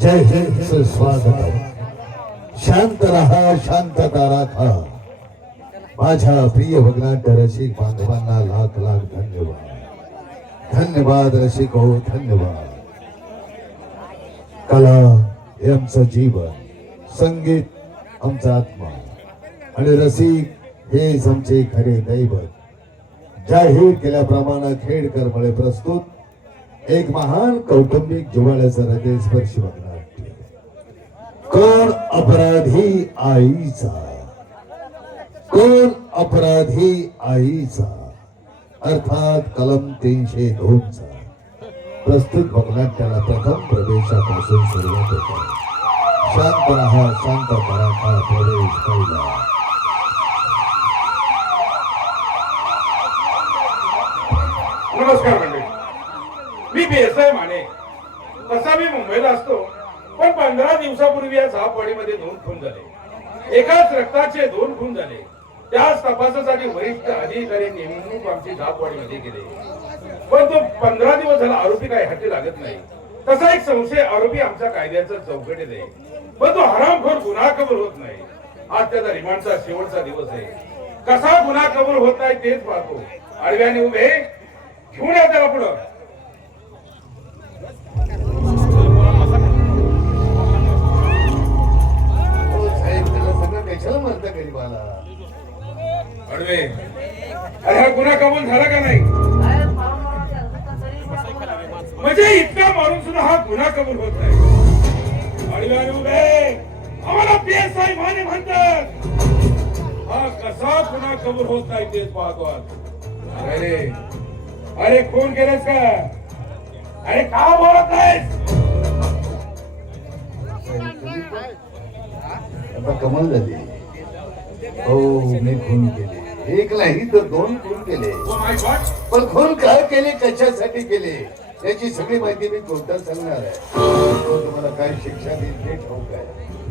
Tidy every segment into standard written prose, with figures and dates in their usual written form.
जय हिंद सुस्वागत. शांत रहा, शांतता राखा. माझ्या प्रिय भगनाट्य रसिक बांधवांना लाख लाख धन्यवाद. धन्यवाद रसिक हो, धन्यवाद. कला हे आमचं जीवन, संगीत आमचा आत्मा आणि रसिक हेच आमचे खरे दैवत. जाहीर केल्याप्रमाणे खेडकर मळे प्रस्तुत एक महान कौटुंबिक जिव्हाळ्याचं हृदयस्पर्शी भगनाट्य. कोण अपराधी आईचा, कोण अपराधी आईचा, अर्थात कलम 302 चा प्रस्तुत भगनाट्याला प्रथम प्रवेशापासून सुरुवात होते. शांत रहा, शांत राखा, प्रवेश पहिला. नमस्कार मंडळी, मी बेसाय माने. तसा मी मुंबईला असतो, पण 15 दिवसापूर्वी या झापवाडीमध्ये 2 खून झाले. एकाच रक्ताचे 2 खून झाले. त्याच तपासासाठी वरिष्ठ अधिकारी नेमणूक आमची झापवाडीमध्ये गेले, पण तो 15 दिवस झाला आरोपी काही हाती लागत नाही. तसा एक संशय आरोपी आमच्या कायद्याचा चौकटीत आहे, पण तो हरामखोर गुन्हा कबूल होत नाही. आज त्याचा रिमांडचा शेवटचा दिवस आहे. कसा गुन्हा कबूल होत नाही तेच पाहतो. आडव्याने उभे घेऊन या त्याला पुढं. अडवे, अरे हा गुन्हा कबूल झाला का नाही? म्हणजे इतका मारून सुद्धा हा गुन्हा कबूल होत नाही. अडव्याने उभे आम्हाला PSI माने म्हणतात. हा कसा गुन्हा कबूल होत नाही तेच पाहतो आज. अरे अरे खून केलेस का? अरे का बोलत नाहीस? आता कमाल झाली. हो, मी खून केले. एक नाही तर 2 खून केले. पण खून का केले, कशासाठी केले याची सगळी माहिती मी कोर्टात सांगणार आहे. तो तुम्हाला काय शिक्षा देईल ते ठाऊक आहे.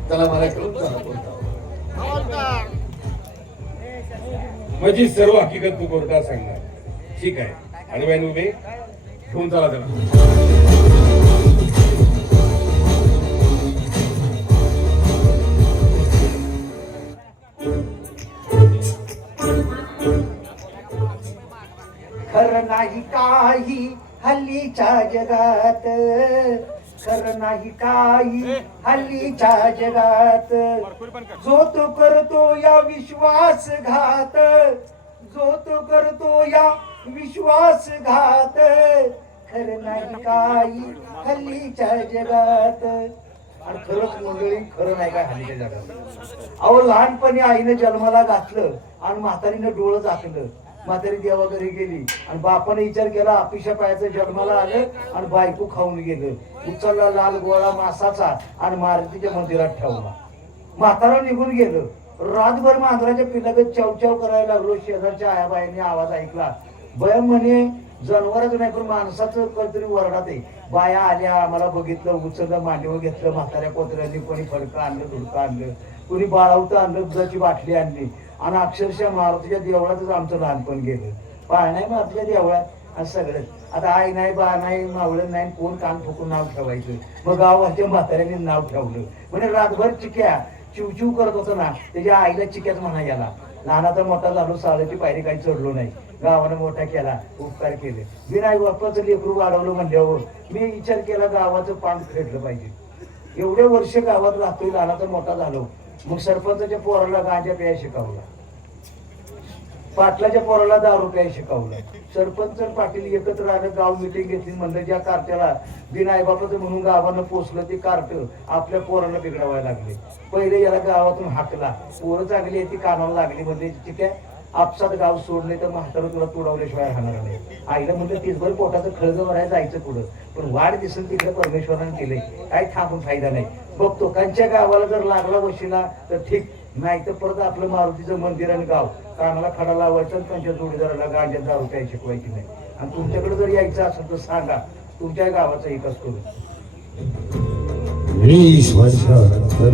त्याला मला कळून चला कोर्टावर. माझी सर्व हकीकत तू कोर्टात सांगणार. ठीक आहे. अडव्याने उभे घेऊन चला त्याला. खरं नाही काही हल्लीच्या जगात, खरं नाही काही हल्लीच्या जगात. जो तो करतो या विश्वासघात, जो तो करतो या विश्वासघात. खरं नाही काही हल्लीच्या जगात. आणि खरंच मंडळी, खरं नाही काय हल्लीच्या जगात. अहो, लहानपणी आईने जन्माला घातलं आणि म्हातारीनं डोळं झाकलं. म्हातारी देवा घरी गेली आणि बापाने विचार केला, अपिशा पायाचं जन्माला आलं आणि बायको खाऊन गेलं. उचलला लाल गोळा मासाचा आणि मारुतीच्या मंदिरात ठेवला. म्हातारा निघून गेलं. रातभर मांजराच्या पिलागत चावचाव करायला लागलो. शेजारच्या आयाबाईने आवाज ऐकला. बया म्हणे, जनावरच नाही पण माणसाचं कळतरी वरडात आहे. बाया आल्या, आम्हाला बघितलं, उचललं, मांडीवर घेतलं. म्हाताऱ्या कोत्र्यांनी कोणी फडकं आणलं, धुडकं आणलं, कोणी बाळावतं आणलं, दुधाची बाटली आणली. आणि अक्षरशः मारुतीच्या देवळातच आमचं लहानपण गेलं. पाय नाही मारुतीच्या देवळात आणि सगळं. आता आई नाही, बा नाही, मावळं नाही, कोण कान ठोकून नाव ठेवायचं. मग गावाच्या म्हाताऱ्याने नाव ठेवलं. म्हणजे रातभर चिक्या चिवचिव करत होतं ना, त्याच्या आईला चिक्याच म्हणा गेला. लहानाचा मोठा झालो, सालाची पायरी काही चढलो नाही. गावानं मोठा केला, उपकार केले. मी नाही बाप्पाचं लेकरू वाढवलं म्हणल्यावर मी विचार केला, गावाचं पान फेडलं पाहिजे. एवढे वर्ष गावात राहतोय, लहानाचा मोठा झालो. मग सरपंचाच्या पोराला गांजा प्याय शिकवला, पाटलाच्या पोराला दारू प्याय शिकवलं. सरपंच पाटील एकत्र आलं, गाव मिटिंग घेतली. म्हणलं ज्या कार्ट्याला बिन आईबापाचं म्हणून गावानं पोचलं ते कार्ट आपल्या पोराला बिघडवायला लागले. पहिले याला गावातून हाकला. पोरं चांगली ती कानाला लागली. म्हणजे ठीक आहे, आपसात गाव सोडले तर म्हातारं तुला तुडवल्याशिवाय राहणार नाही. आईला म्हणलं तीसभर पोटाचं खळग भरायला जायचं पुढं, पण वाढ दिसेल तिकडे परमेश्वराने केलंय, काय थांबून फायदा नाही. बघतो कंच्या गावाला जर लागला वशिला तर ठीक, नाही तर परत आपलं मारुतीचं मंदिर आणि गाव कानाला खडा लावायचा. त्यांच्या जोडीदाराला गांजा दारू काही शिकवायची नाही. आणि तुमच्याकडे जर यायचं असेल तर सांगा, तुमच्या गावाचा विकास करू. 20 वर्षानंतर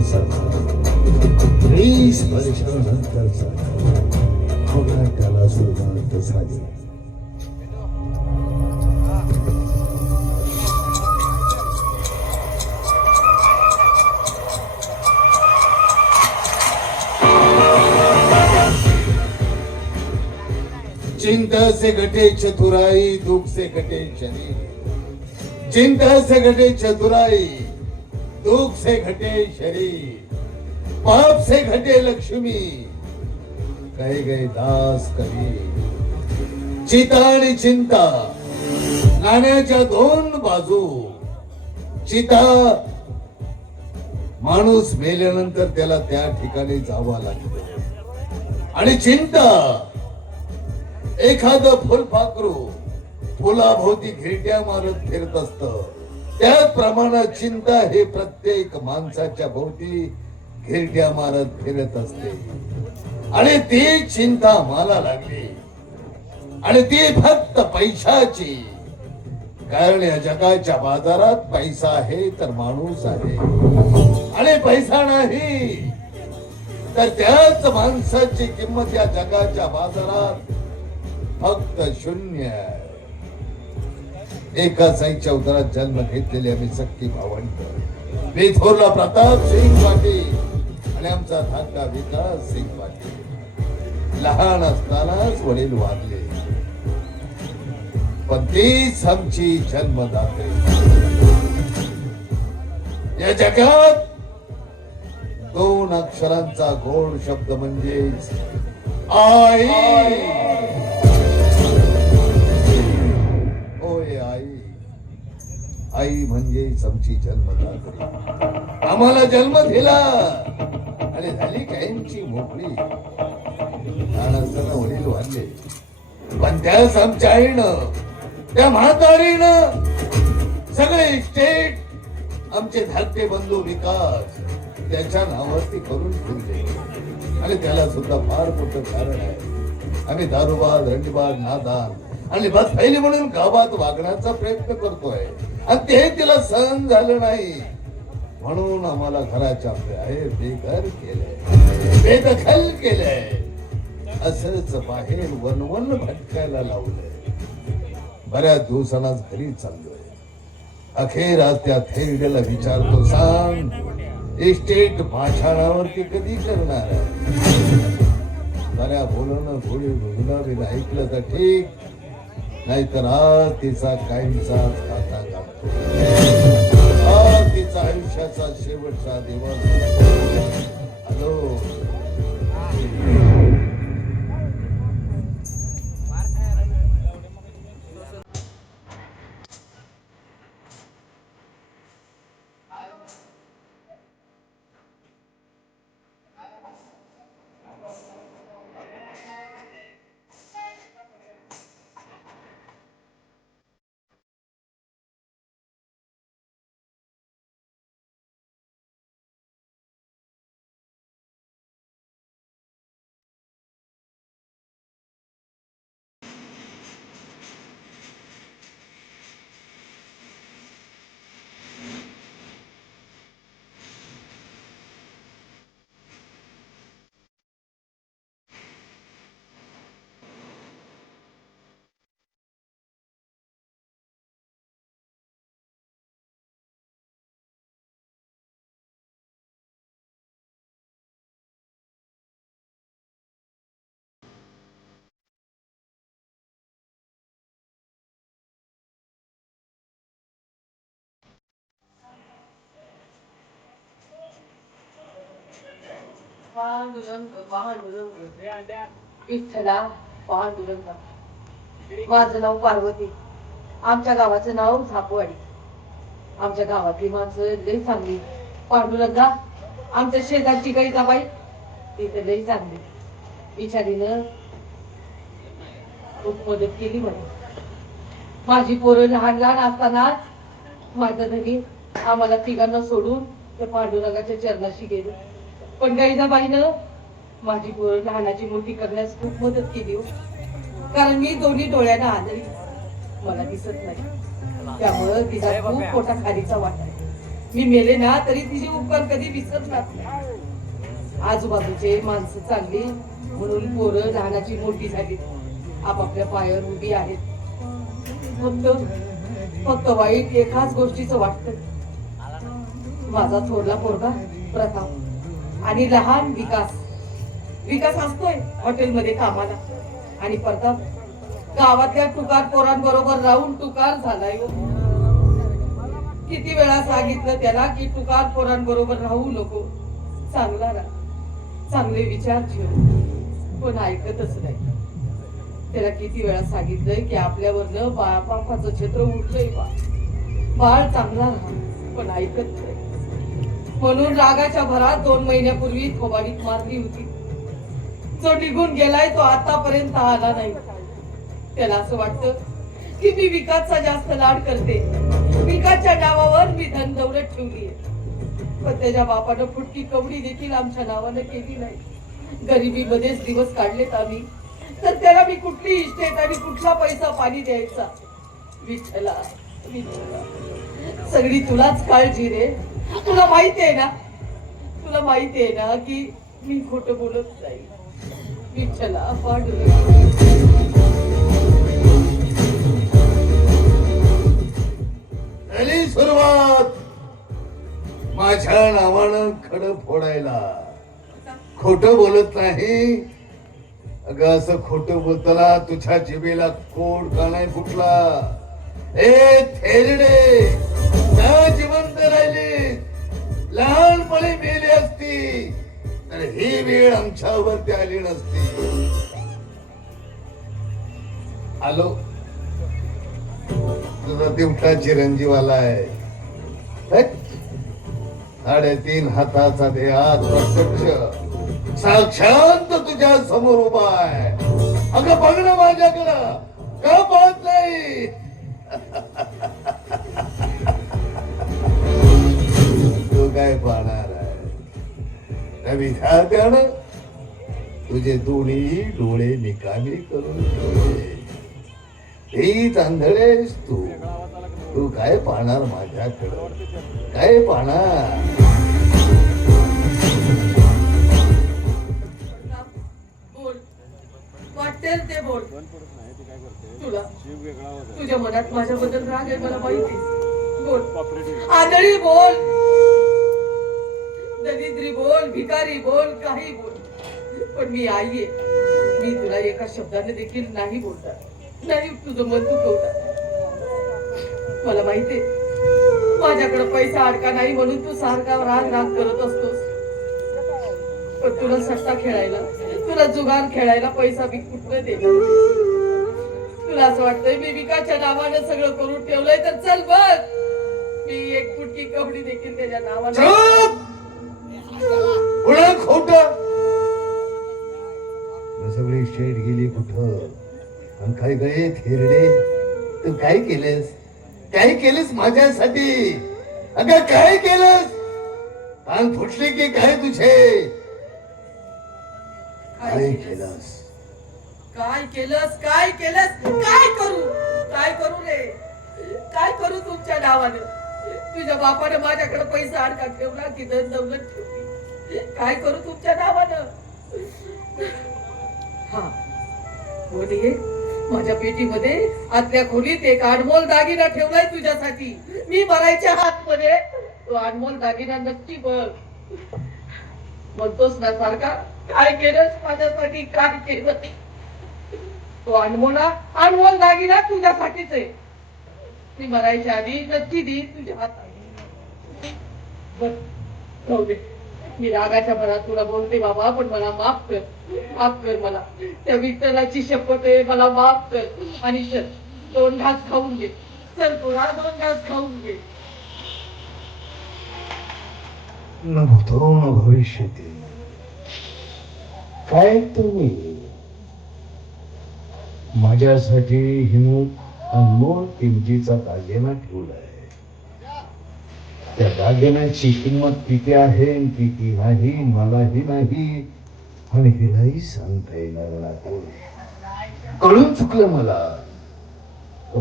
20 वर्षानंतर त्याला सुरुवात झाली. चिंता से घटे चतुराई, दुख से घटे शरीर। चिंता से घटे चतुराई, दुख से घटे शरीर, पाप से घटे लक्ष्मी, कहे गए दास कबीर। चिता आणि चिंता नाण्याच्या दोन बाजू। चिता माणूस मेल्यानंतर त्याला त्या ठिकाणी जावं लागतं आणि चिंता एखादं फुलपाखरू फुलाभोवती घिरट्या मारत फिरत असत, त्याचप्रमाणे चिंता हे प्रत्येक माणसाच्या भोवती घिरट्या मारत फिरत असते आणि ती चिंता मला लागली आणि ती फक्त पैशाची। कारण या जगाच्या बाजारात पैसा आहे तर माणूस आहे आणि पैसा नाही तर त्याच माणसाची किंमत या जगाच्या बाजारात फक्त शून्य आहे। एका साईच्या उदरात जन्म घेतलेले आम्ही सख्खी भावंड, मी थोरला प्रताप सिंग पाटील आणि आमचा धाकटा विकास सिंग पाटील। लहान असतानाच वडील वारले, पण तीच आमची जन्मदात्री। या जगात दोन अक्षरांचा गोड शब्द म्हणजेच आई। होय आई, आई म्हणजेच आमची जन्मदात्री। आम्हाला जन्म दिला आणि झाली कायमची मोकळी। लहान असताना वडील वारले, पण त्याच आमच्या आईनं, त्या म्हातारीनं सगळे इस्टेट आमचे धाकटे बंधू विकास त्याच्या नावावरती करून ठेवले आणि त्याला सुद्धा फार मोठं कारण आहे। आम्ही दारूबाज, रंडीबाज, नादान आणि बस फैली म्हणून गावात वागण्याचा प्रयत्न करतोय आणि ते तिला सहन झालं नाही म्हणून आम्हाला घराच्या बाहेर बेघर केलंय, बेदखल केलंय, असंच बाहेर वनवन भटकायला लावलंय। बऱ्याच दिवसांनाच घरी चाललोय। अखेर आज त्या थेरडेला विचारतो, सांग इस्टेट भाषणावरती कधी करणार आहे? बऱ्या बोलणं थोडी गुलाबीनं ऐकलं तर ठीक, नाहीतर आज तिचा काहींचा खाता काढतो। आज तिचा आयुष्याचा शेवटचा दिवस। हॅलो, विठ्ठला पांडुरंग, माझं नाव पार्वती, आमच्या गावाचं नाव झापवाडी। आमच्या गावातली माणसं लई चांगली। पांडुरंगा, आमच्या शेजारची गाई जाबाई तिथे लई चांगली, बिचारीनं खूप मदत केली मला। माझी पोरं लहान लहान असतानाच माझं घरी आम्हाला तिघांना सोडून त्या पांडुरंगाच्या चरणाशी गेलो, पण गाईजाबाईनं माझी पोरं लहानाची मोठी करण्यास खूप मदत केली हो। कारण मी दोन्ही डोळ्यांना आंधळी, मला दिसत नाही, त्यामुळं तिचा खूप मोठा खारीचा वाटा आहे। मी मेले ना तरी तिचे उपकार कधी विसरणार नाही। आजूबाजूचे माणसं चांगली म्हणून पोरं लहानाची मोठी झाली, आपापल्या पायावर उभी आहेत। फक्त वाईट एकाच गोष्टीचं वाटतं, माझा थोरला पोरगा प्रताप आणि लहान विकास असतोय हॉटेलमध्ये कामाला, आणि प्रताप गावातल्या टुकार पोरांबरोबर राहून टुकार झालाय हो. किती वेळा सांगितलं त्याला की टुकार पोरांबरोबर राहू नको, चांगला राहा, चांगले विचार ठेव, पण ऐकतच नाही. त्याला किती वेळा सांगितलंय की आपल्यावरनं बापाचं छत्र उठलंय, बाळ चांगला राहा, पण ऐकत नाही. म्हणून रागाच्या भरात 2 महिन्यापूर्वी खोबाडीत मारली होती. जो निघून गेलाय तो आतापर्यंत आला नाही. त्याला असं वाटतं की मी विकासचा जास्त लाड करते, विकासच्या नावावर मी धन दौलत ठेवली आहे. पण त्याच्या बापानं फुटकी कवडी देखील आमच्या नावानं केली नाही. गरिबीमध्येच दिवस काढलेत आम्ही, तर त्याला मी कुठली इस्टेट आणि कुठला पैसा पाणी द्यायचा. विठ्ठला, विठ्ठला, सगळी तुलाच काळजी रे. तुला माहिती आहे ना, तुला माहिती आहे ना की मी खोटं बोलत नाही. विठ्ठला, झाली सुरुवात माझ्या नावानं खडं फोडायला. खोटं बोलत नाही. अगं असं खोटं बोलताना तुझ्या जिभेला कोड का नाही फुटला? ए थेरडे, का जिवंत राहिली? लहानपणी मेली असती तर ही वेळ आमच्यावरती आली नसती. आलो, तुझा दिवटा चिरंजीवाला आहे. 3.5 हाताचा देहात प्रत्यक्ष साक्षात तुझ्या समोर उभा आहे. अगं बघ ना माझ्याकडं, का पाहत नाही? तू काय पाहणार आहे? विधात्यानं तुझे दोन्ही डोळे निकामी करून ठेवले. तेच आंधळेस तू. तू काय पाहणार माझ्याकडं? काय पाहणार? बोल, वाटेल ते बोल. तुला तुझ्या मनात माझ्याबद्दल राग आहे मला माहिती. बोल, आदळी बोल, दरिद्री बोल, भिकारी बोल, काही बोल, पण मी आई आहे. मी तुला एका शब्दाने देखील नाही बोलणार, नाही तुझं मन दुखवणार. मला माहितीये माझ्याकडे पैसा अडका नाही म्हणून तू सारखा राग राग करत असतोस. पण तुला सट्टा खेळायला, तुला जुगार खेळायला पैसा मी कुठं देणार? तुला असं वाटतंय मी विकासच्या नावानं सगळं करून ठेवलंय, तर चल बघ, मी एक फुटकी कवडी देखील त्याच्या नावानं. खोट सगळी शेड गेली कुठं? आणि काय गळे थेरडे, तू काय केलंस? काय केलंस माझ्यासाठी? अगं काय केलंस? कान फुटले की काय तुझे? काय केलंस? काय केलंस? काय केलंस? काय करू? काय करू रे? काय करू तुमच्या नावानं? तुझ्या बापाने माझ्याकडे पैसा अडका ठेवला की धन दौलत ठेवली? काय करू तुमच्या नावानं? हा बोलिये, माझ्या पेटीमध्ये आतल्या खोलीत एक अनमोल दागिना ठेवलाय तुझ्यासाठी. मी मरायच्या हातमध्ये तो अनमोल दागिना नक्की बघ. म्हणतोस ना सारखा, काय केलंस माझ्यासाठी? काय केलं? तो अनमोल दागिना तुझ्यासाठीच आहे. मी मरायच्या आधी नक्की देईन तुझ्या हातात. बरं, जाऊ दे, मी रागाच्या भरात तुला बोलते बाबा, पण मला माफ कर, माफ कर मला. त्या विठ्ठलाची शपथ आहे, मला माफ कर. आणि चल 2 घास खाऊन घे. चल थोडा 2 घास खाऊन घे. न भूतो न भविष्यती. काय तुम्ही माझ्यासाठी हिमू अनमोल किमतीचा दागिना ठेवलाय. त्या दागिन्याची किंमत किती आहे किती नाही मलाही नाही, आणि हिलाही सांगता येणार नाही. कळून चुकलं मला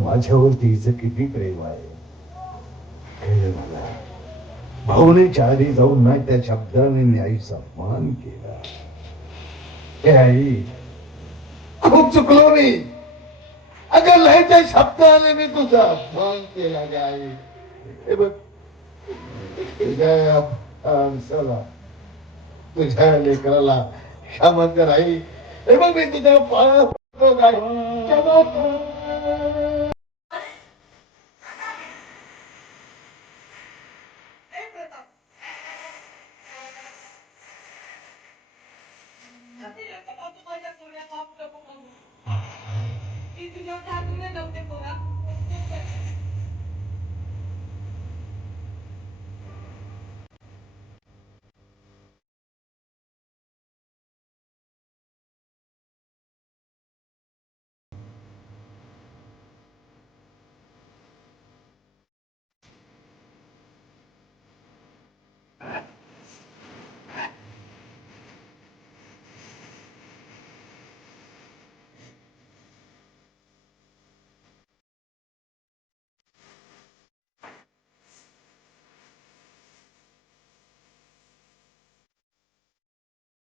माझ्यावरती हिचं किती प्रेम आहे. कळलं मला. भावनेच्या आधी जाऊन नाही त्या शब्दाने मी आईचा अपमान केला. हे आई, खूप चुकलो मी. अगं लयच्या शब्दाने मी तुझा अपमान केला आई. हे बघ, तुझ्या माणसाला, तुझ्या लेकराला क्षमा कर आई. हे बघ, मी तुझ्या पाया पडतो काय.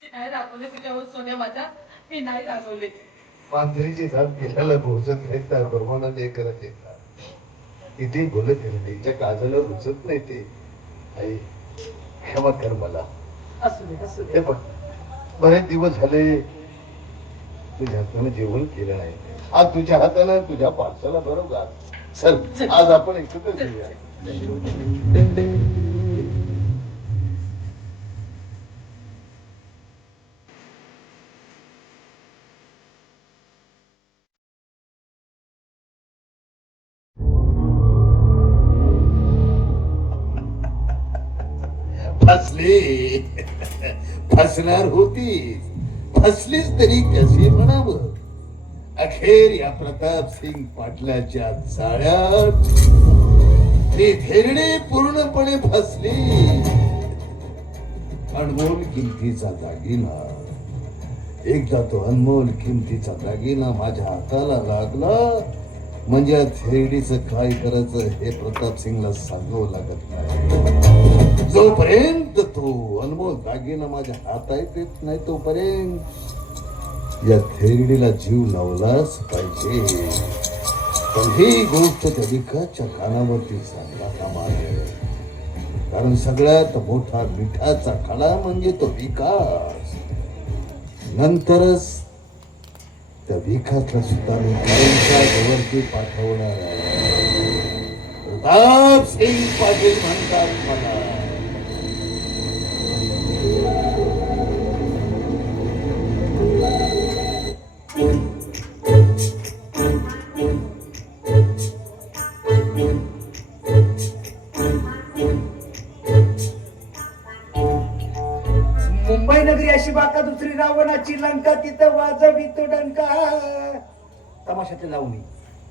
नाही रागवले तुझ्यावर सोन्या माझ्या, मी नाही रागवले. मांजरीची झाड गेल्याला पोहोचत नाही तर भगवाना ते करत येतात. किती बोलत तिच्या काजाला रुचत नाही ते. आई क्षमा कर मला. असू दे असू दे. हे बघ बरेच दिवस झाले तुझ्या हाताने जेवण केलं नाही. आज तुझ्या हाताने तुझ्या पार्सला बरोबर चल आज आपण एकत्र जेऊया. फसली फसणार होतीस. फसलीच तरी कशी म्हणावं. अखेर या प्रताप सिंग पाटलाच्या जाळ्यात ती धेरडी पूर्णपणे फसली. अनमोल किमतीचा दागिना, एकदा तो अनमोल किमतीचा दागिना माझ्या हाताला लागला म्हणजे थेरडीचं काय करायचं हे प्रताप सिंगला सांगावं लागत नाही. जोपर्यंत तो अनमोल दागिना माझ्या हातात येत नाही तोपर्यंत या थेरडीला जीव लावलाच पाहिजे. पण ही गोष्ट त्या विकासच्या कानावरती सांगला कामा नये. कारण सगळ्यात मोठा मिठाचा खडा म्हणजे तो विकास. नंतरच त्या विकासला सुद्धा मी कायमच्या जवळची पाठवणार आहे. प्रताप सिंग पाटील म्हणतात मला. मुंबई नगरी अशी बाका दुसरी रावणाची लंका तिथं वाजवितो डंका. तमाशातली लावणी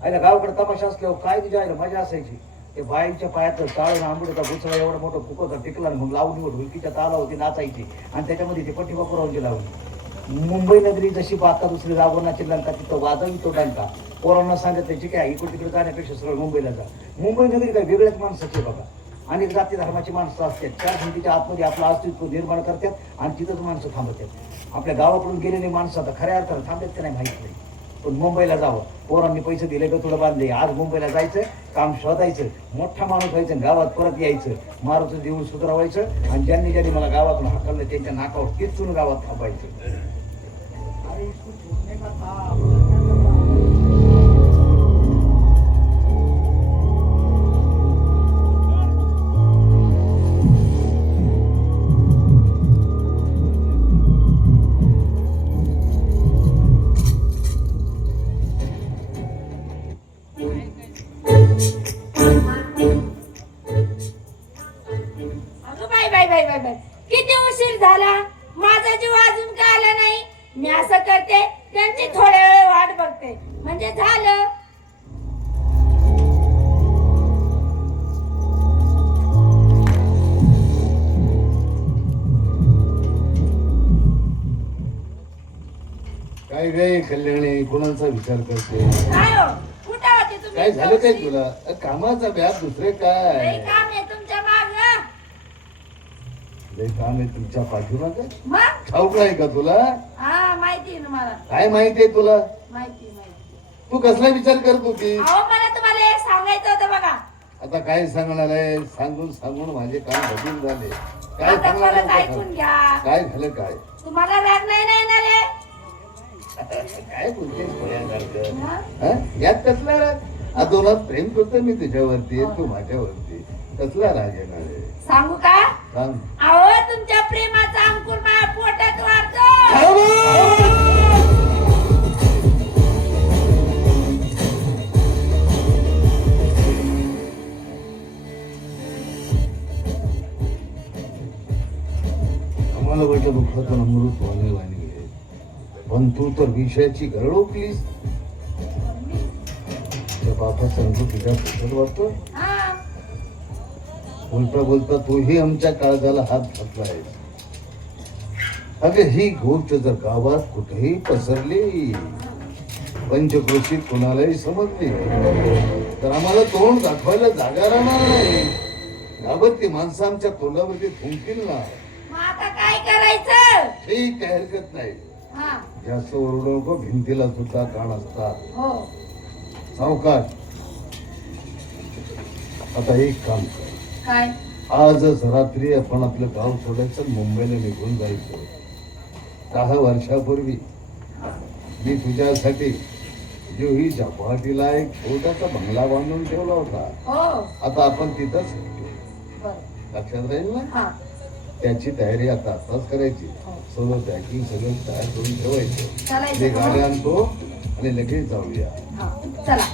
आईला गावाकडे तमाशा असल्यावर काय तुझ्या आईला मजा असायची. ते बाईच्या पायातलं चाळून आंबुडचा गुचळा एवढा मोठा फुकवता टिकला मग लावणीवर ढोलकीच्या तालावरती नाचायची आणि त्याच्यामध्ये ते पट्टीबापुरावची लावणी. मुंबई नगरी जशी बाका दुसरी रावणाची लंका तिथं वाजवितो डंका. पोरांना सांगितलं ठीक आहे इकडे तिकडे जाण्यापेक्षा सरळ मुंबईला जा. मुंबई नगरी काय वेगळ्याच माणसाची बघा. अनेक जाती धर्माची माणसं असतात. त्या भिंतीच्या आतमध्ये आपलं अस्तित्व निर्माण करतात आणि तिथंच माणसं थांबतात. आपल्या गावाकडून गेलेली माणसं आता खऱ्या अर्थानं थांबतात का नाही माहित नाही. पण मुंबईला जावं, पोरांनी पैसे दिले का तुला बांधले. आज मुंबईला जायचं, काम शोधायचं, मोठा माणूस व्हायचं, गावात परत यायचं, मारुतीचं देऊळ सुधारावायचं आणि ज्यांनी ज्यांनी मला गावातून हाकललं त्यांच्या नाकावर टिचून गावात थांबायचं. किती उशीर झाला, माझा जीव अजून का आला नाही. मी असं करते, त्यांची थोड्या वेळ वाट बघते म्हणजे झालं. काय काय कल्याणी कोणाचा विचार करते. काय हो, कुठं होते तुम्ही? काय झालं काय तुला. कामाचा व्याप दुसरे काय. लई काम आहे तुमच्या मागं. लय काम आहे तुमच्या पाठीमागं. मग ठाऊक आहे का तुला. हा माहिती आहे ना मला. काय माहिती आहे तुला. माहिती. तू कसला विचार करत होती. अहो मला तुम्हाला एक सांगायचं होतं बघा. आता काय सांगणार आहे. सांगून सांगून माझे काम बदलून झाले. काय आता सांगणार परत आहे ऐकून आता? घ्या. काय झालं काय. तुम्हाला राग नाही ना येणार आहे. काय बोलतेस भयासारखं? हा? हा? यात कसला राग? अधोनात प्रेम करतो मी तुझ्यावरती तू माझ्यावरती. कसला राग येणार आहे? सांगू का सांग. अहो तुमच्या प्रेमाचा अंकुर माझ्या पोटात वाढतो. आम्हाला वाटलं दुःखातून अमृत वाणी वाणी आहे, पण तू तर विषयाची गरड ओकलीस. त्या बापाचा अनुभव तुझ्या पोटात वाटतो. हा. बोलता बोलता तूही आमच्या काळजाला हात घातलाय. अगं ही गोष्ट जर गावात कुठेही पसरली, पंचक्रोशीत कोणालाही समजली, तर आम्हाला तोंड दाखवायला जागा राहणार नाही. गावातली माणसं आमच्या तोंडावरती थुंकतील ना. मग आता काय करायचं? ठीक आहे, हरकत नाही. हा. जास्त ओरडू नको, भिंतीला सुद्धा कान असतात. हो. सावकार, आता एक काम कर. काय? आजच रात्री आपण आपलं गाव सोडायचं, मुंबईला निघून जायचं. 10 वर्षापूर्वी मी तुझ्यासाठी जुहीच्या पहाटीला एक छोटासा बंगला बांधून ठेवला होता. हो. आता आपण तिथंच बर. लक्षात राहील ना? हा. त्याची तयारी आता आताच करायची. सगळं पॅकिंग सगळं तयार करून ठेवायचं. चालायचं मी का? गाडी आणतो आणि लगेच जाऊया. हा. चला.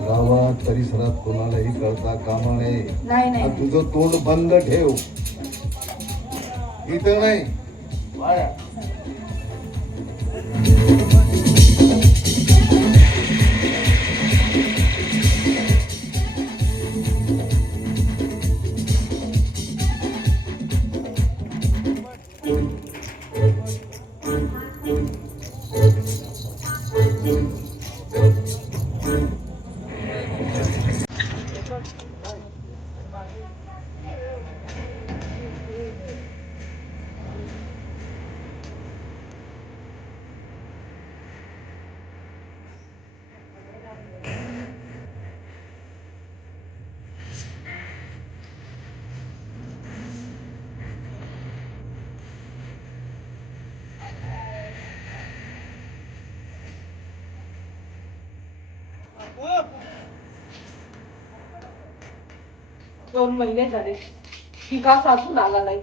गावात परिसरात कोणालाही कळता कामा नये. नाही नाही. आणि तुझं तोंड बंद ठेव. इथं नाही, बाहेर. दोन महिने झाले की का सासून आला नाही.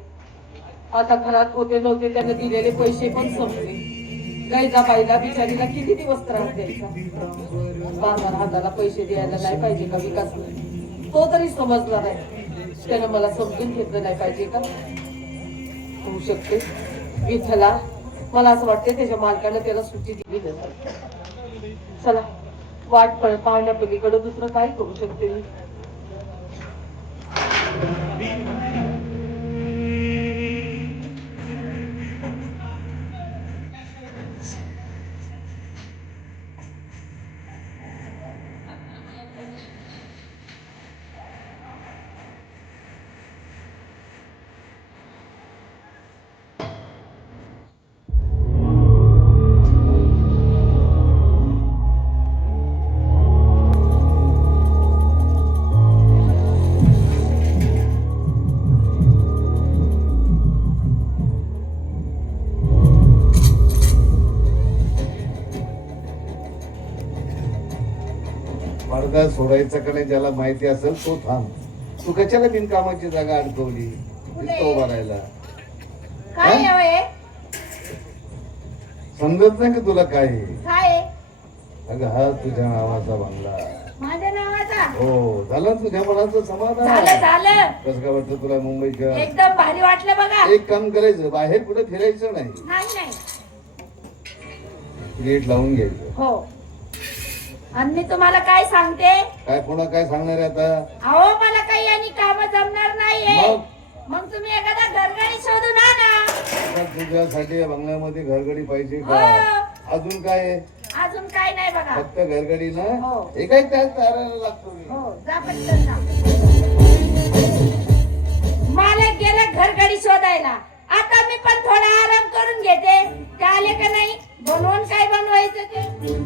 आता घरात होते नव्हते त्याने दिलेले पैसे पण संपले. गाईचा बाईला बिचारीला किती दिवस त्रास द्यायचा. बाजार हाताला पैसे द्यायला नाही पाहिजे का विकास? तो तरी समजला नाही. त्यानं मला समजून घेतलं नाही पाहिजे का? होऊ शकते विठ्ठला, मला असं वाटते त्याच्या मालकानं त्याला सुट्टी दिली नसेल. चला, वाट पाहण्या पलीकडे दुसरं काय करू शकते मी? पडदा सोडायचा का नाही ज्याला माहिती असेल तो थांब. तू कशाला बिनकामाची जागा अडकवली तिथं उभा राहायला? काय हवंय? समजत नाही का तुला काय आहे? काय? अगं हा तुझ्या नावाचा बंगला. माझ्या नावाचा? हो, झालं तुझ्या मनाचं समाधान? झालं झालं. कसं काय वाटतं तुला मुंबईच्या? एकदम भारी वाटलं बघा. एक काम करायचं, बाहेर कुठे फिरायचं नाही, नाही नाही. गेट लावून घ्यायचं. हो. आणि मी तुम्हाला काय सांगते? काय कोणा काय सांगणार आहे आता? अहो मला काही आणि काम जमणार नाहीये. मग? मग तुम्ही एखादा घरगडी शोधून आणा. आता तुझ्यासाठी या बंगल्यामध्ये घरगडी पाहिजे का? हो. अजून काय आहे? अजून काय नाही बघा. फक्त घरगडी ना? हो. एकाच त्यात तयारायला लागतो मी. हो, जा पटकन जा. मालक गेला घरगडी शोधायला. आता मी पण थोडा आराम करून घेते. ते आले का नाही? बनवून काय बनवायचं ते?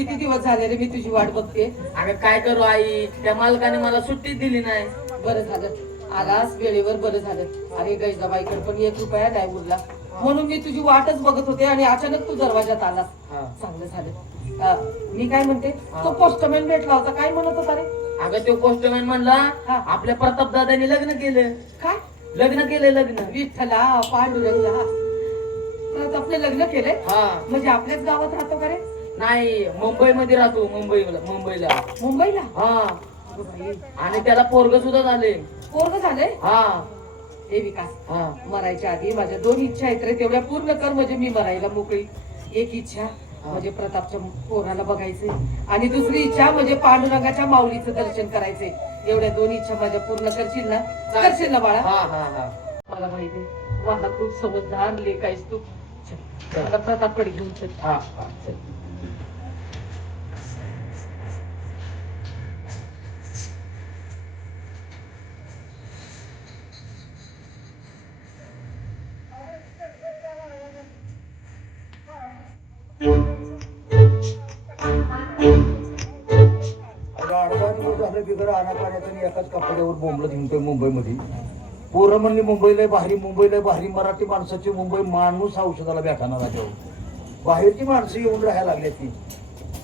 किती दिवस झाले रे मी तुझी वाट बघते. अगं काय करू आई, त्या मालकाने मला सुट्टी दिली नाही. बरं झालं आलास वेळेवर, बरं झालं. अरे गैजाबाईकडे पण 1 रुपया नाही उरला, म्हणून मी तुझी वाटच बघत होते आणि अचानक तू दरवाजात आलास. हा. चांगलं झालं. मी काय म्हणते, तो पोस्टमॅन भेटला होता, काय म्हणत होता रे? अगं तो पोस्टमॅन म्हणला हा. आपल्या प्रताप दादानी लग्न केलं. काय लग्न केलं लग्न. विठ्ठला पांडुरंगा, आपले लग्न केले हा. म्हणजे आपल्याच गावात राहतो का रे? नाही, मुंबईमध्ये राहतो. मुंबईला. मुंबईला? हा. अगं बाई, आणि त्याला पोरग सुद्धा झाले. पोरग झाले? हा. हे विकास, हा. मरायच्या आधी माझ्या 2 इच्छा आहेत रे, तेवढ्या पूर्ण कर म्हणजे मी मरायला मोकळी. एक इच्छा म्हणजे प्रतापच्या पोराला बघायचे आणि दुसरी इच्छा म्हणजे पांडुरंगाच्या माऊलीचं दर्शन करायचे. एवढ्या 2 इच्छा माझ्या पूर्ण करशील ना? करशील ना बाळा? हा हा हा. मला माहिती मला खूप समजदार लेक आहेस तू. चल, मला प्रतापकडे घेऊन चल. हा हा. चल. झालं बिगर अनापाण्यात आणि एकाच कपड्यावर बोंबलत हिंडतोय मुंबईमध्ये. पोरं म्हणली मुंबईला भारी, मुंबईला भारी. मराठी माणसाची मुंबई माणूस औषधाला भेटाना राजावर. बाहेरची माणसं येऊन राहायला लागली ती.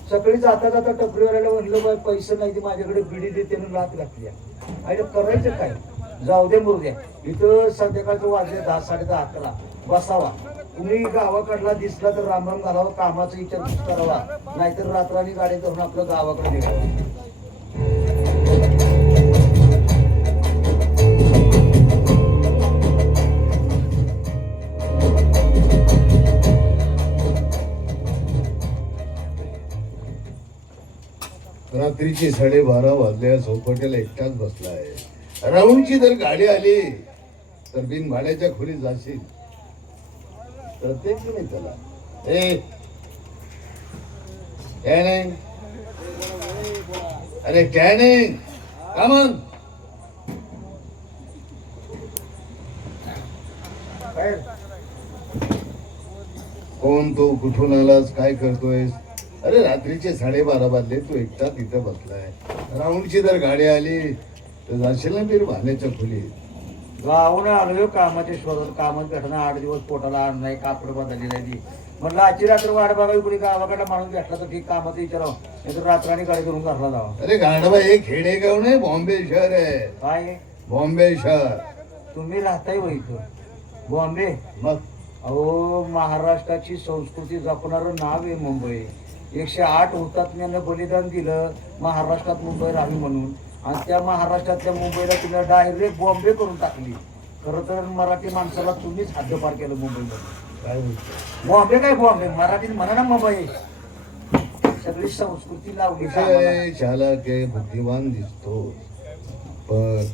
सकाळी जाता जाता टपरीवाल्याला म्हणलं बाय पैसे नाही ते माझ्याकडे बिडी दे, त्यानं लात घातली. आणि करायचं काय, जाऊ दे मुर्द्या. इथं संध्याकाळचं वाजले 10, 10:30, 11 बसावा. तुम्ही गावाकडला दिसला तर रामराम घालावा, कामाचा विचार करावा, नाहीतर रात्रानी गाडी धरून आपलं गावाकडे निघावं. रात्रीचे 12:30 वाजल्या, झोपट्याला एकटाच बसलाय. राऊंडची जर गाडी आली तर बिन भाड्याच्या खोलीत जाशील. प्रत्येक नाही त्याला काय नाही, अरे काय नाही का मग कोण तो, कुठून आलास, काय करतोयस? अरे रात्रीचे 12:30 वाजले, तू एकटा तिथं बसलाय. राऊंडची जर गाडी आली तर जाशील ना बिन भाड्याच्या खोलीत. गावाने आलोय कामाच्या शोधात, कामात भेटणं. 8 दिवस पोटाला अन्न नाही, कापड बदलली नाही. म्हणलं आजची रात्र वाट बघा, कुणी गावाकडे माणूस भेटला तर ठीक, कामाचं विचारावं, नाही तर रात्राने गाडी करून घरला जावा. अरे गाढवा, हे खेडेगाव नाही, बॉम्बे शहर आहे. काय बॉम्बे शहर. तुम्ही राहताय व इथं बॉम्बे? मग अहो, महाराष्ट्राची संस्कृती जपणारं नाव आहे मुंबई. 108 हुतात्म्यानं बलिदान दिलं महाराष्ट्रात मुंबई राहावी म्हणून, आणि त्या महाराष्ट्रातल्या मुंबईला तुम्ही डायरेक्ट बॉम्बे करून टाकली. खरं तर मराठी माणसाला तुम्हीच हद्दपार केलं मुंबईमध्ये. काय बोलतो? बॉम्बे काय बॉम्बे, मराठीत म्हणा ना मुंबई. सगळी संस्कृती लावली कामाला. चालक आहे, बुद्धिमान दिसतो, पण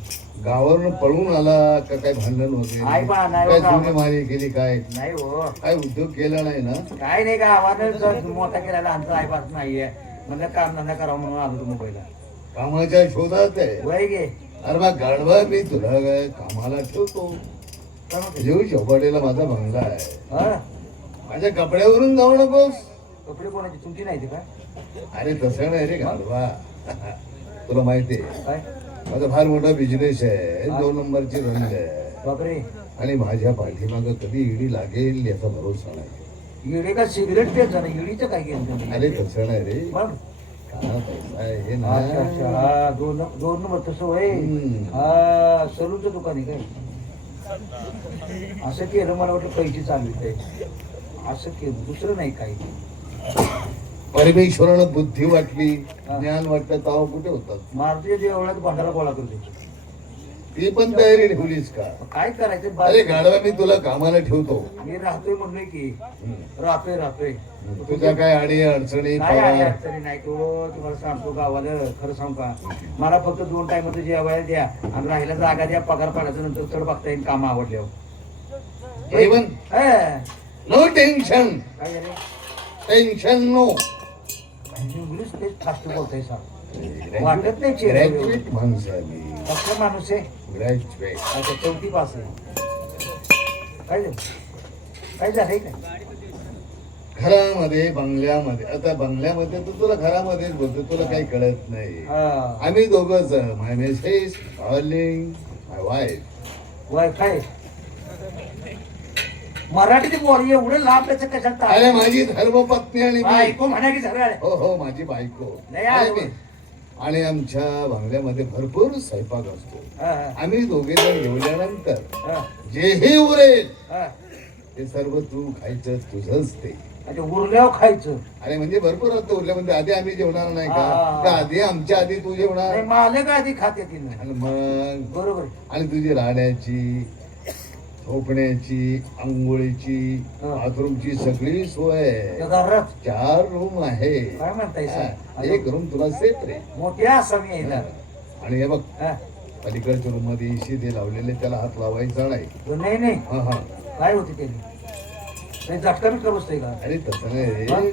गावावरून पळून आला का काय भांडण होते, आई बा, नाही काय हो, जुने मारी केली, काय नाही हो, काय उद्योग केला नाही ना? काय नाही, गावानं मोठा केलेला आमचा आईबास नाहीये. म्हणजे काम धंदा करावं म्हणून आलो तू मुंबईला. कामाच्या शोधात आहे. वय गे अरे बा गाढवा, मी तुला काय कामाला ठेवतो. येऊ चौपाटीला माझा बंगला आहे, हा? माझ्या कपड्यावरून जाऊ नकोस. कपडे कोणाची, तुमची नाही ते काय? अरे तसं नाही रे गाढवा. तुला माहिती आहे काय माझा फार मोठा बिझनेस आहे, 2 नंबरची रंग आहे, बापरे. आणि माझ्या पाठीमाग कधी ईडी लागेल याचा भरोसा नाही. इडे का सिगरेट पेट झालं, इडीचं काय केलं तुम्ही? अरे तसं नाही रे, मग काळा पैसा आहे हे ना. अच्छा अच्छा, हा, दोन नंबर तसं होय. हा, सलूनचं दुकान आहे काय? असं केलं, मला वाटलं पैसे चालले काय. असं केलं, दुसरं नाही काही. परमेश्वरानं बुद्धी वाटली, ज्ञान वाटलं, तेव्हा कुठे होतात? मारुतीच्या देवळात भांडारा गोळा करते. ती पण तयारी ठेवलीस का? काय करायचं? अरे गाढवा, मी तुला कामाला ठेवतो. मी राहतोय म्हणलोय की, राहतोय. तुझ्या काय अडी अडचणी काय आहे अडचणी नाही तो, तुम्हाला सांगतो गावाला खरं सांगू का, मला फक्त 2 टाइमचं जेवायला द्या आणि राहिला जागा द्या, पगार पाडायचं, नंतर चढ बघता येईल काम आवडल्यावर. जेवण हा. नो टेन्शन, काय झालं? Tension no. इंग्लिश तेच फास्ट बोलताय सर, वाटत नाही चेहऱ्यावर. ग्रॅज्युएट माणूस आहे मी. कसला माणूस आहे? ग्रॅज्युएट. अच्छा, 4थी पास आहे. काय झालं? काय झालंय काय? घरामध्ये बंगल्यामध्ये, आता बंगल्यामध्ये तर तुला घरामध्येच बोलतो, तुला काही कळत नाही. हा. आम्ही दोघंच, माय मिसेस, डार्लिंग, माय वाईफ. वायफाय मराठीत बोल, एवढं लांब त्याचं कशात अरे माझी धर्मपत्नी आणि मी. बायको म्हणा की सगळं हो हो, माझी बायको. नाही, आणि मी. आणि आमच्या बंगल्यामध्ये भरपूर स्वयंपाक असतो. आम्ही दोघे जण जेवल्यानंतर जेही उरेल ते सर्व तू खायचं, तुझंच ते. उरल्यावर खायचं. अरे म्हणजे भरपूर असतं उरल्या, म्हणजे आधी आम्ही जेवणार नाही हा. का आधी आमच्या आधी तू जेवणार. नाही, मालक आधी खाते तिने. आणि मग बरोबर. आणि तुझी राहण्याची, झोपण्याची, आंघोळीची, हा. बाथरूमची सगळी सोय आहे. त्या घरात 4 रूम आहे. काय म्हणताय हा, सर? एक रूम तुला सेपरेट. मोठ्या आसामी आहे ना. आणि हे बघ, हा. पलीकडच्या रूम मध्ये एसी ते लावलेले, त्याला हात लावायचा नाही. नाही नाही, हा हा. काय होते त्याने? नाही झटका बिटका बसतोय का? अरे तसं हा? नाही,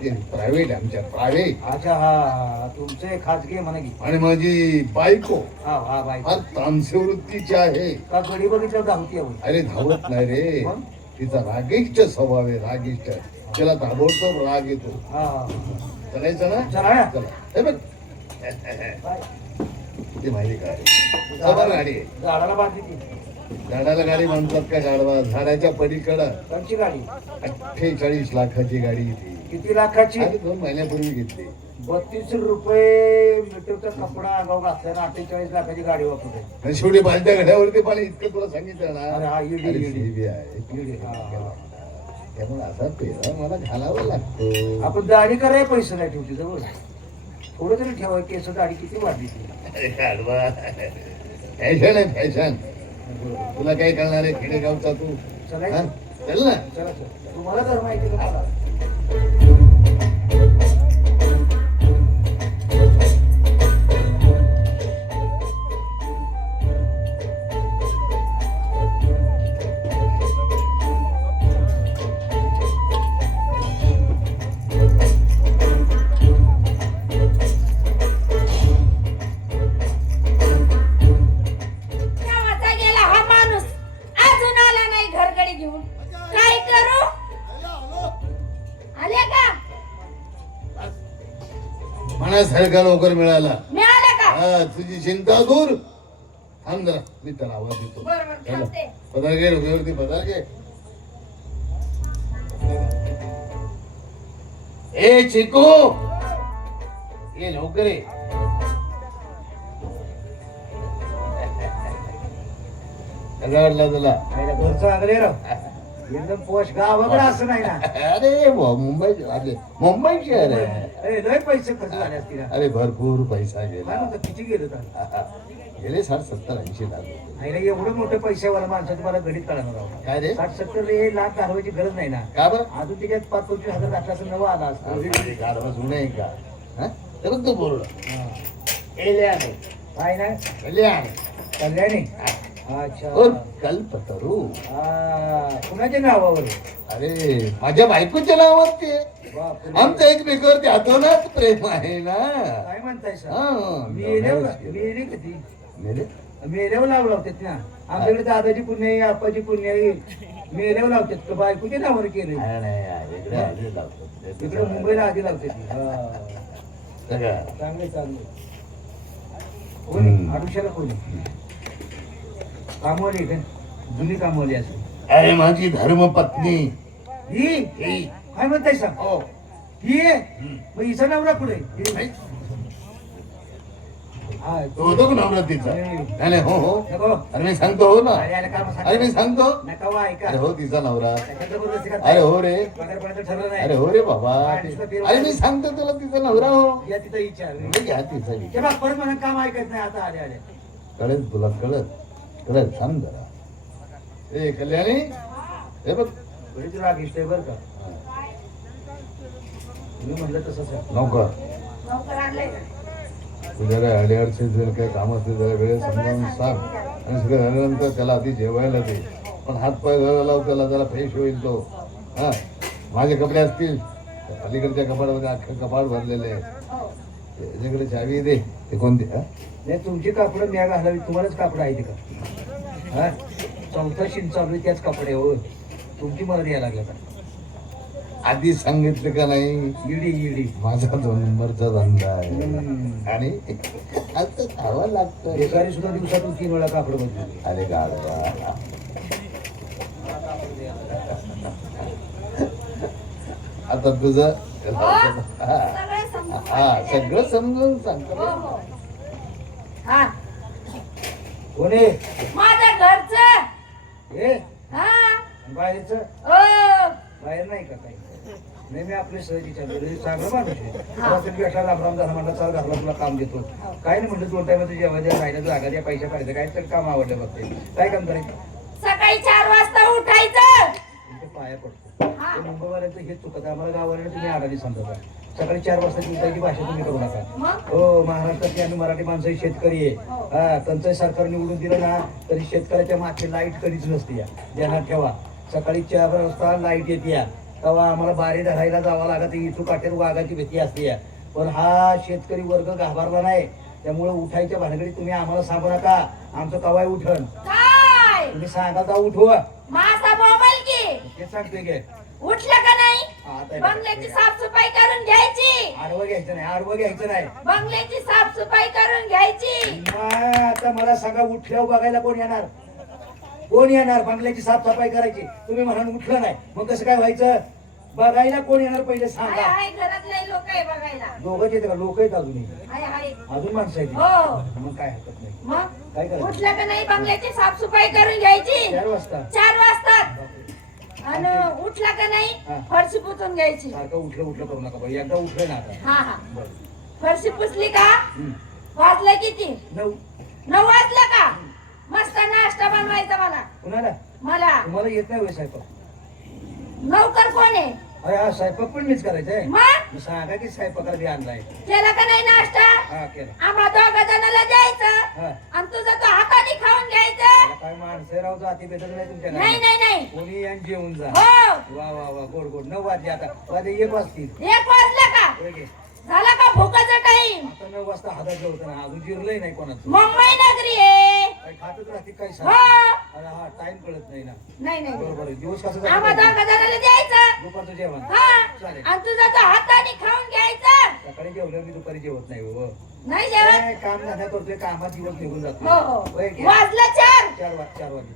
ते प्रायव्हेट आमच्या प्रायव्हेट. अच्छा, हा तुमचे खाजगी आहे म्हणा की. आणि माझी बायको हा हा बाई फार तामसी वृत्तीची आहे. का गडी बघितलं धावती आहे. अरे धावत नाही रे, मग? तिचा रागिष्ट स्वभाव आहे, रागिष्ट. तिला ताबडतोब राग येतो. हा. चालायचं ना? चला ना. चला. हे बघ, बाय. ती माहिती काय, समोर गाडी आहे. झाडाला बांधली ती. झाडाला गाडी म्हणतात का गाडवा? झाडाच्या पलीकडं कोणची गाडी? 48 लाखाची गाडी आहे ती. किती लाखाची? अरे 2 महिन्यापूर्वी घेतली. 32 रुपये मीटरचा कपडा आगाव घातल्यानं 48 लाखाची गाडी वापरते. आणि शेवटी बालत्या घड्यावरती पाणी इतकं तुला सांगितलं अरे हा, ना. इडी, अरे इडी. सीबी आहे. इडी, हा, हा. त्यामुळे असा पेरा मला घालावा लागतो. आपण दाढी करायला पैसे नाही ठेवते जवळ. थोडं तरी ठेवाय, केस दाढी किती वाढली ती. अरे गाढवा. फॅशन आहे फॅशन. तुला काय कळणार आहे खेडेगावचा तू? चला हा? चल ना. चला चला. तुम्हाला जर माहिती का मला? गावाचा गेला हा माणूस अजून आला नाही घरकडे घेऊन. काय करू? आले का? मनासारखा नोकर मिळाला. मिळालं का? हा, तुझी चिंता दूर. थांब जरा, मी त्याला आवाज देतो. बरोबर, थांबते. पदार घे, डोक्यावरती पदार घे. ए चिकू, ये लवकर ये. कसा वाटला तुला? आईला घरचं आगले राव. एकदम पोश गावाकडे असं नाही ना. अरे मुंबई आले, मुंबई शहर आहे. ए, लय पैसे खर्च झाले असतील. अरे भरपूर पैसा काय गेला. म्हणतो किती गेलं तर? गेले 60-70-80 लाख रुपये. आईला एवढं मोठं पैशावाला माणसं तुम्हाला गणित कळणार राव. काय रे? 60-70 लाख घालवायची गरज नाही ना. का बरं? अजून त्याच्यात 5-25 हजार घातला तर नवा आला असता. अरे गाढवा जुनं आहे का? हा? तरच तो बोलला. हा. एल्याने, काय ना एल्याने. कल्याणी. अच्छा. और कल्पतरू. कुणाच्या नावावर? अरे माझ्या बायकोच्या नावावरती आहे. बापरे. आमचं एकमेकावरती अतोनात प्रेम आहे ना. काय म्हणताय सर? हा. मेले कधी? मेले? मेल्यावर लावला होतात ना. आमच्याकडे दादाची पुण्य आहे, आप्पाची पुण्य आहे. मेल्यावर लावतात का? बायकोच्या नावावर केले. नाही, नाही, इकडे आधी लावतात. इकडे मुंबईला आधी लावतात. सगळं. चांगले चांगले. कोणी आडुशाला कोणी कामवाली का? जुनी कामवाली असेल. अरे माझी धर्मपत्नी. ही काय म्हणताय सर? हो. ही आहे? मग हिचा नवरा कुठे? हा, तो होतो का नवरा तिचा? नाही. नाही नाही, हो हो. नको. अरे मी सांगतो हो ना. अरे, अरे, काय मग अरे मी सांगतो. नका वा, ऐका. अरे हो तिचा नवरा. त्याच्या जबरदस्ती करता. अरे हो रे. पगारपणाचं ठरलं नाही. अरे हो रे बाबा. अरे मी सांगतो तुला तिचा नवरा हो. या तिथं विचार. म्हणजे घ्या तिचा विचार. ते बघ, परत मला काम ऐकत नाही आता. आले आले. कळेल तुला, कळत कळत सांग जरा. ए कल्याणी, हे बघ बरीच राग इष्ट बरं का. मी म्हणलं तसंच आहे. नौकर नोकर आणलंय का? तू जरा अडीअडचणी जर काही काम असते जरा वेळेत समजावून सांग. आणि सगळं झाल्यानंतर त्याला आधी जेवायला दे. पण हात पाय धरायला लाव, त्याला जरा फ्रेश होईल तो. हा, माझे कपडे असतील अलीकडच्या कपाडामध्ये अख्खं कपाट भरलेले आहे. त्याच्याकडे चावी दे. ते कोणते? हा, नाही, तुमची कापडं म्या घालावी. तुम्हालाच कापडं आहे ते का? हा, 4था शिन चालू आहे त्याच कपडे हो. तुमची मला द्यायला लागला का? आधी सांगितलं का नाही इडी माझा 2 नंबरचा धंदा आहे आणि आता खावा लागतं बेकारी सुद्धा दिवसातून 3 वेळा कापड बदलते. अरे गाढवा. आता तुझं हो, सगळं समजून हा सांगितलं. सगळं समजून सांगतो हो हो हा कोण आहे माझ्या घरचं हे हा बाहेरचं ओ बाहेर नाही का काही नाही मी आपले सहजीच्या चांगलं माणूस आहे हा. तुला भेटला लांबराम झाला म्हणलं चल घरला तुला काम देतो काय नाही म्हणलं 2 टायमाचं जेवायचं राहिलं जागा द्या पैसे पाहिजे काय तर काम आवडलं बघते काय काम करायचं सकाळी 4 वाजता उठायचं तुमच्या पाया पडतो हा. ते मुंबईवाल्यांचं हेच चुकत आम्हाला गावाला तुम्ही अडाणी समजा सकाळी 4 वाजता उठायची भाषा तुम्ही करू नका मग हो महाराष्ट्रातली आम्ही मराठी माणसं ही शेतकरी आहे हो. हा त्यांचं सरकार निवडून दिलं ना तरी शेतकऱ्याच्या मागची लाईट कधीच नसते या ध्यानात ठेवा सकाळी 4 वाजता लाईट येते या तेव्हा आम्हाला बारी धरायला जावं लागत इथू काट्यात वाघाची भीती असते या पण हा शेतकरी वर्ग घाबरला नाही त्यामुळे उठायच्या भानगडीत तुम्ही आम्हाला सांगू नका आमचं कवाय उठण काय तुम्ही सांगा का उठवा माझा मोबाईल की ते सांगतोय गे उठलं का नाही आता बंगल्याची साफसफाई करून घ्यायची आडवं घ्यायचं नाही बंगल्याची साफसफाई करून घ्यायची मग आता मला सांगा उठल्यावर बघायला कोण येणार बंगल्याची साफसफाई करायची तुम्ही म्हणाल उठलं नाही मग कसं काय व्हायचं बघायला कोण येणार पहिले हाय सांगा हाय घरातले लोक आहे बघायला दोघंच येते का लोक आहेत अजूनही हाय हाय अजून माणसं आहेत हो मग काय हरकत नाही मग काय करायचं उठलं का नाही बंगल्याची साफसफाई करून घ्यायची 4 वाजता 4 वाजता आणि उठला का नाही हा. फरशी पुसून घ्यायची सारखं उठलं करू नका बाई एकदा उठलं ना आता हा हा बरं. फरशी पुसली का हम्म. वाजलं किती 9 9 वाजलं का मस्त नाश्ता बनवायचा मला कुणाला मला तुम्हाला येत नाही होय स्वयंपाक नौकर कोण आहे अरे हा स्वयंपाक पण मीच करायचा आहे मग मग सांगा की स्वयंपाकाला बी आणलाय केला का नाही नाश्ता हा केला आम्हा 2 जणांना द्यायचं हा आणि तुझं तो हाताने खाऊन घ्यायचं मला काय माणसं राव जाती भेटत नाही तुमच्या नाही घरात. नाही नाही कोणी आणि जेवून जा हो वा वा वा गोड 9 वाजले आता वाजले 1 वाजतील 1 वाजलं का होय की? झाला का भुकाचा टाइम आता 9 वाजता हातात जेवतं ना अजून जिरलंय नाही कोणाचं मुंबई नगरी आहे काय खातच राहते काय हो सांग अरे हा टाइम कळत नाही ना नाही नाही बरोबर आहे. दिवस कसा आम्हा जातो 2 जणांना द्यायचं दुपारचं जेवण हा चालेल आणि तुझं तो हाताने खाऊन घ्यायचं सकाळी जेवलं मी दुपारी जेवत नाही हो नाही जेवण काय काम धंदा करतोय कामात दिवस निघून जातो हो हो होय की? वाजलं 4 4 वाजले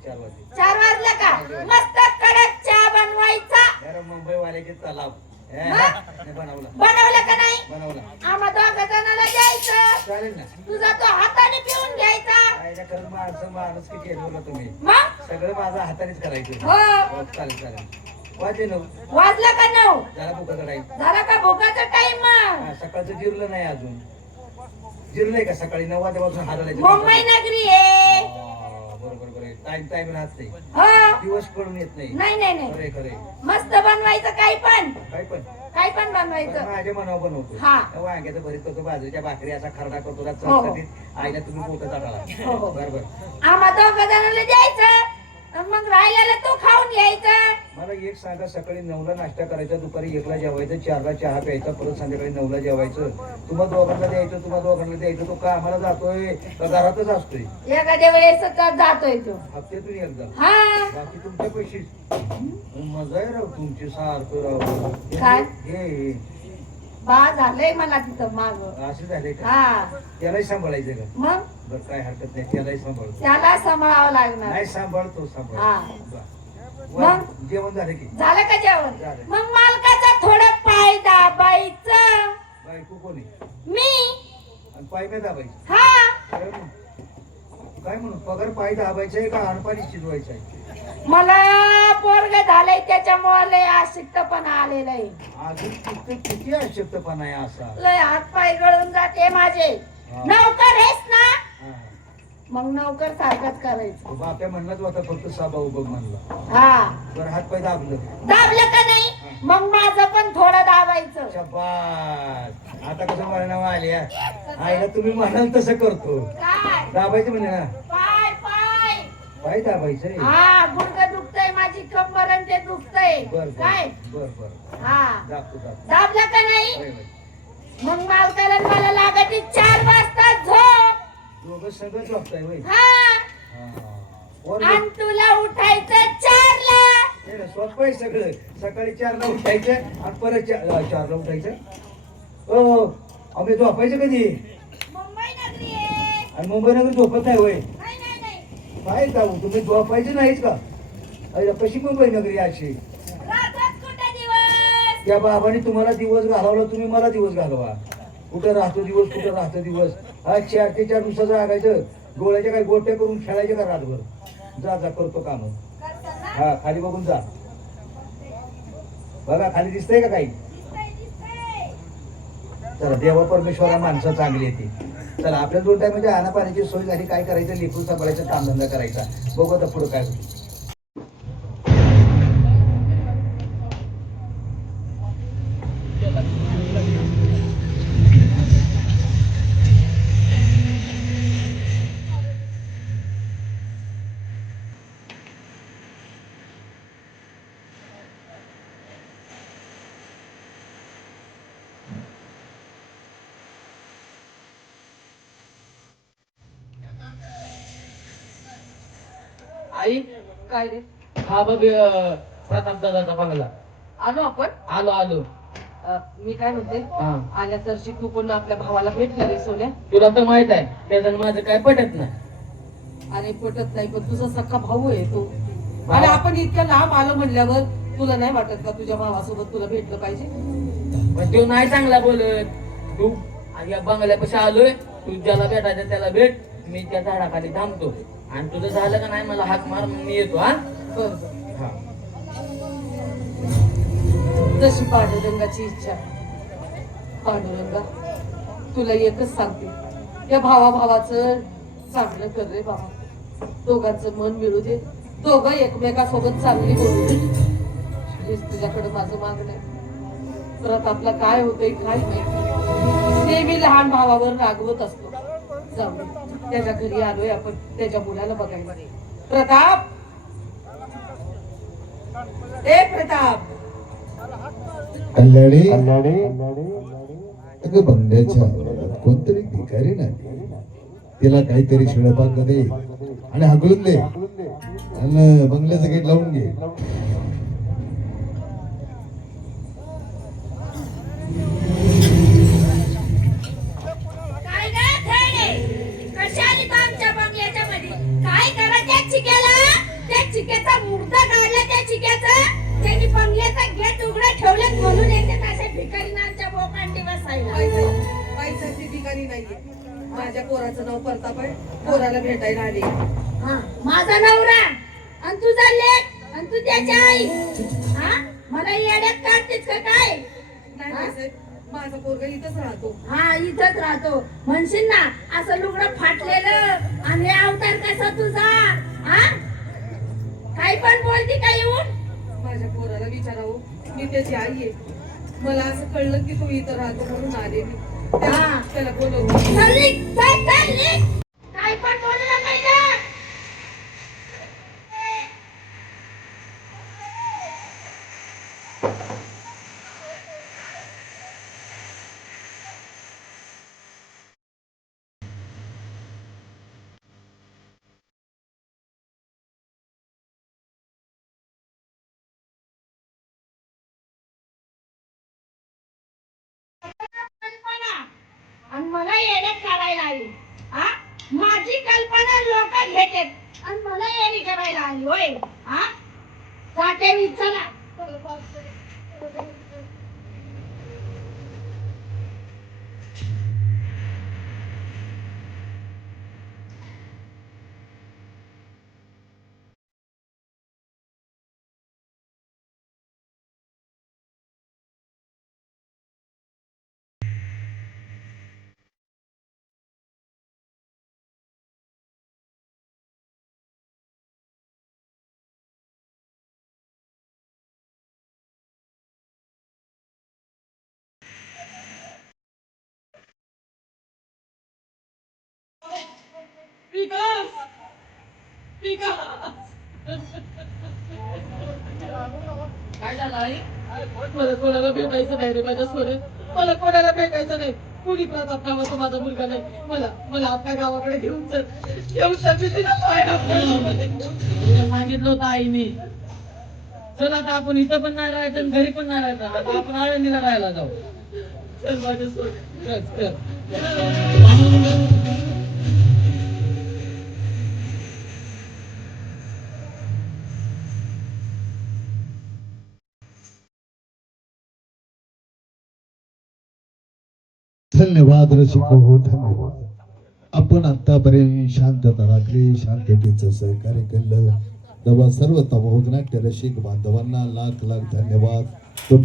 4 वाजलं का मस्त कडक चहा बनवायचा अरे मुंबईवाल्याचे तलाव हे, हा? हे बनवला बनवलं का नाही बनवला आम्हा 2 जणांना द्यायचं चालेल ना तुझा तो हाताने पिऊन घ्यायचा काय ना खरं माणूस किती आहे बोला तुम्ही मग सगळं माझं हातानेच करायचं हो हो, चालेल वाजले 9 वाजलं का 9 जरा भुका चढाई झाला का भुकाचा टाइम मग सकाळचं जिरलं नाही अजून जिरलंय का सकाळी 9 वाजल्यापासून हाताला मुंबई नगरी आहे बरोबर टाइम राहत नाही हो दिवस पडून येत नाही नाही नाही नाही खरे खरे मस्त बनवायचं काही पण काय पण बनवायचं माझ्या मनावर बनवतो हा. त्या वांग्याचं भरीत करतो बाजूच्या भाकरी असा खरडा करतो त्यात हो, हो. चटचटीत आईला तुम्ही पोटं हो, टाळा हो. बरोबर आम्हा 2 जणांना द्यायचं आणि मग राहिलेलं तू खाऊन घ्यायचं मला एक सांगा सकाळी 9ला नाश्ता करायचा दुपारी 1ला जेवायचं 4ला चहा प्यायचा परत संध्याकाळी 9ला जेवायचं तुम्हा दोघांना द्यायचं तो का आम्हाला जातोय का घरातच असतोय एखाद्या वेळेस जातोय तू हप्त्यातून एकदा हा बाकी तुमचे पैसे मजा आहे राव तुमची सारखं राव काय? हे बा झालंय मला तिथं माग असं झालंय का हा त्यालाही सांभाळायचं का मग बरं काय हरकत नाही त्यालाही सांभाळतो त्याला सांभाळावं लागणार नाही सांभाळतो हा. वा, जेवण झालं की झालं का जेवण झालं. मग मालकाचा थोडं पाय दाबायचं बायको कोणी मी आणि पाय काय दाबायचं हा काय म्हणून पगार पाय दाबायचा आहे का अनपाणी शिजवायचं आहे मला पोरग झालंय त्याच्यामुळे लय आशिक्तपणा आलेलं आहे अजून किती अशक्तपणा आहे असा लय हात पाय गळून जाते माझे हा. नौकर आहेस ना हा. मग नौकर सारखंच करायचं बाप्या म्हणलाच होता फक्त साबा उभं म्हणला हा बरं हात पाय दाबलं दाबलं का नाही मग माझं पण थोडं दाबायचं शबास आता कसं म्हणणं आले आईला तुम्ही म्हणाल तसं करतो काय दाबायचं म्हणे ना पाय पाय पाय दाबायचं हा गुडघं दुखतंय माझी कंबर आणि ते दुखतंय बर काय बर हा दाबतो दाबलं का नाही होय. मग मालकाला आणि मला लागत 4 वाजता झोप दोघं सगळं झोपताय होय हा हा. वर आणि तुला उठायचं 4 ला सोपं आहे सगळं. सकाळी 4ला उठायचं आणि परत 4ला उठायचं. हो आम्ही झोपायचं कधी? मुंबई नगरी आहे. आणि मुंबईनगर झोपत नाही होय? नाही नाही नाही. काय जाऊ तुम्ही झोपायचं नाहीच का? अरे कशी मुंबई नगरी अशी? राहतात कुठे दिवस? त्या बाबाने तुम्हाला दिवस घालवला, तुम्ही मला दिवस घालवा. कुठं राहतो दिवस, कुठं राहतो दिवस? हा 4 ते 4 दिवसाचं रागायचं. डोळ्याच्या काही गोट्या करून खेळायचे का रातभर? जा जा करतो काम. करतात ना? हा खाली बघून जा. बघा खाली दिसतंय का काही? दिसतंय, दिसतंय. चला देवा परमेश्वरा माणसं चांगली येते. चला आपल्या 2 टायमाची आणा पाण्याची सोय झाली. काय करायचं? लेकरू सांभाळायचं, कामधंदा करायचा. बघू आता पुढं काय होतं. आई काय रे? हा बघ प्रताप दादाचा बंगला. आलो आपण. आलो आलो. मी काय म्हणते, हा. आल्या तरची तू पण आपल्या भावाला भेटला रे सोन्या. तुला तर माहित आहे त्याचं माझं काय पटत नाही. अरे पटत नाही पण तुझा सख्खा भाऊ आहे तो. आणि आपण इतक्या लांब आलो म्हणल्यावर तुला नाही वाटत का तुझ्या भावासोबत तुला भेटलं पाहिजे? पण तो नाही चांगला बोलत. तू या बंगल्यापाशी आलोय, तू ज्याला भेटायचं त्याला भेट. मी त्या झाडाखाली थांबतो आणि तुझं झालं का नाही मला हाक मार, मग मी येतो. हा बरं हा. जशी पांडुरंगाची इच्छा. पांडुरंगा तुला एकच सांगते, या भावाचं चांगलं कर रे बाबा. दोघांचं मन मिळू दे, दोघं एकमेकासोबत चांगली बोलू दे. हेच तुझ्याकडे माझं मागणं आहे. परत आपला काय होतंय काय माहिती. नेहमी लहान भावावर रागवत असतो. जाऊ दे. त्याच्या घरी आलोय आपण त्याच्या मुलाला बघायला. प्रताप, ए प्रताप. कल्याणी अगं बंगल्याच्या कोणतरी भिकारी नाही, तिला काहीतरी शिळपाक दे आणि हाकलून दे आणि बंगल्याचं गेट लावून घे. काय गं खेळणे? कशा आली तू आमच्या बंगल्याच्या मध्ये? काय करा त्या चिक्याला? त्या चिक्याचा मुर्दा काढला त्या चिक्याचा. त्यांनी बंगल्याचा गेट उघडा ठेवलं म्हणून येते अशा भिकारीनं आमच्या बोकांडी बसायला. पैशाची ठिकाणी नाहीये. माझ्या पोराचं नाव प्रताप आहे. पोराला भेटायला आली. हा, माझा नवरा आणि तुझा लेक आणि तू त्याची आई. हा, मला येड्यात काढतेस का काय? नाही साहेब, माझा पोरगा इथंच राहतो. हा, इथंच राहतो म्हणशील ना. असं लुगडं फाटलेलं आणि हे अवतार कसा तुझा? हा, काही पण बोलती का येऊन? माझ्या पोराला विचारावं, मी त्याची आई आहे. मला असं कळलं की तू इथं राहतो म्हणून आले मी. हा. त्याला बोलवतो. चल निघ, चल, चल निघ. काही पण बोलू नका इथं. आणि मला येड्यात काढायला आली. हा, माझी कल्पना लोक घेतात आणि मला येडी करायला आली होय. हा, जाते मी. चला. काय झालं आई? मला कोणाला भेटायचं नाही रे माझ्या सोने. मला कोणाला भेटायचं नाही. कुणी प्रताप नावाचा माझा मुलगा नाही. मला आपल्या गावाकडे घेऊन चल. येऊन चल, मी तुझ्या पायाला पडतो. तुला सांगितलं होतं आईने. चल आता आपण इथं पण नाही राहायचं आणि घरी पण नाही राहायचं. आता आपण आळंदीला राहायला जाऊ. चल माझ्यासोबत. चल, चल. धन्यवाद रसिको हो, धन्यवाद. आपण आतापर्यंत शांतता राखली, शांततेचं सहकार्य केलं तेव्हा सर्व तमोनाट्य रसिक बांधवांना लाख लाख धन्यवाद.